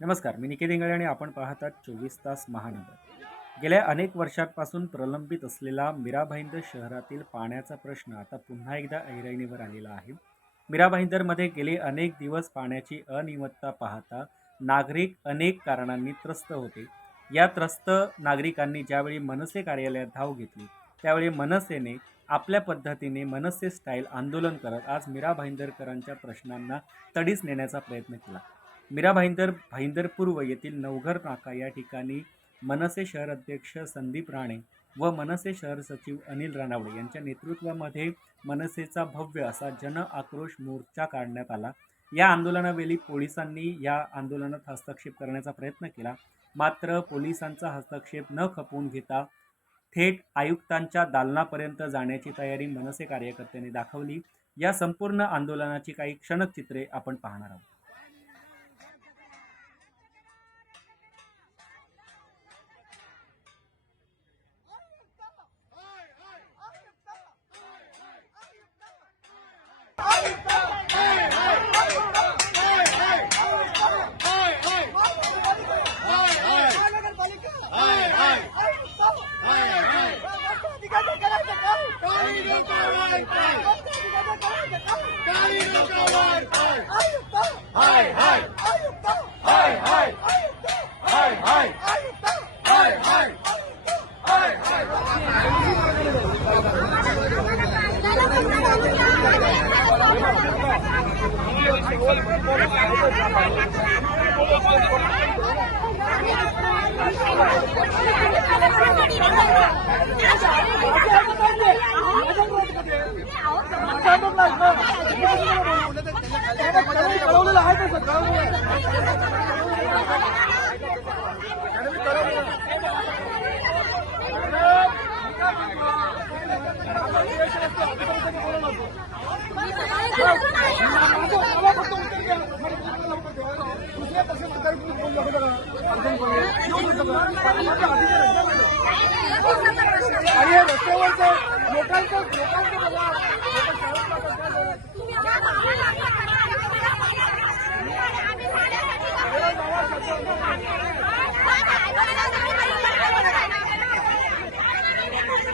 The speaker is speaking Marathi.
नमस्कार मी निकेत इंगळे आणि आपण पाहतात चोवीस तास महानगर. गेल्या अनेक वर्षांपासून प्रलंबित असलेला मीराभाईंदर शहरातील पाण्याचा प्रश्न आता पुन्हा एकदा ऐरणीवर आलेला आहे. मीराभाईंदरमध्ये गेले अनेक दिवस पाण्याची अनियमितता पाहता नागरिक अनेक कारणांनी त्रस्त होते. या त्रस्त नागरिकांनी ज्यावेळी मनसे कार्यालयात धाव घेतली त्यावेळी मनसेने आपल्या पद्धतीने मनसे स्टाईल आंदोलन करत आज मीरा भाईंदरकरांच्या प्रश्नांना तडीस नेण्याचा प्रयत्न केला. मीरा भाईंदर भाईंदर पूर्व येथील नवघर नाका या ठिकाणी मनसे शहर अध्यक्ष संदीप राणे व मनसे शहर सचिव अनिल राणावडे यांच्या नेतृत्वामध्ये मनसेचा भव्य असा जन आक्रोश मोर्चा काढण्यात आला. या आंदोलनावेळी पोलिसांनी या आंदोलनात हस्तक्षेप करण्याचा प्रयत्न केला. मात्र पोलिसांचा हस्तक्षेप न खपवून घेता थेट आयुक्तांच्या दालनापर्यंत जाण्याची तयारी मनसे कार्यकर्त्यांनी दाखवली. या संपूर्ण आंदोलनाची काही क्षणक चित्रे आपण पाहणार आहोत. ¡Vamos!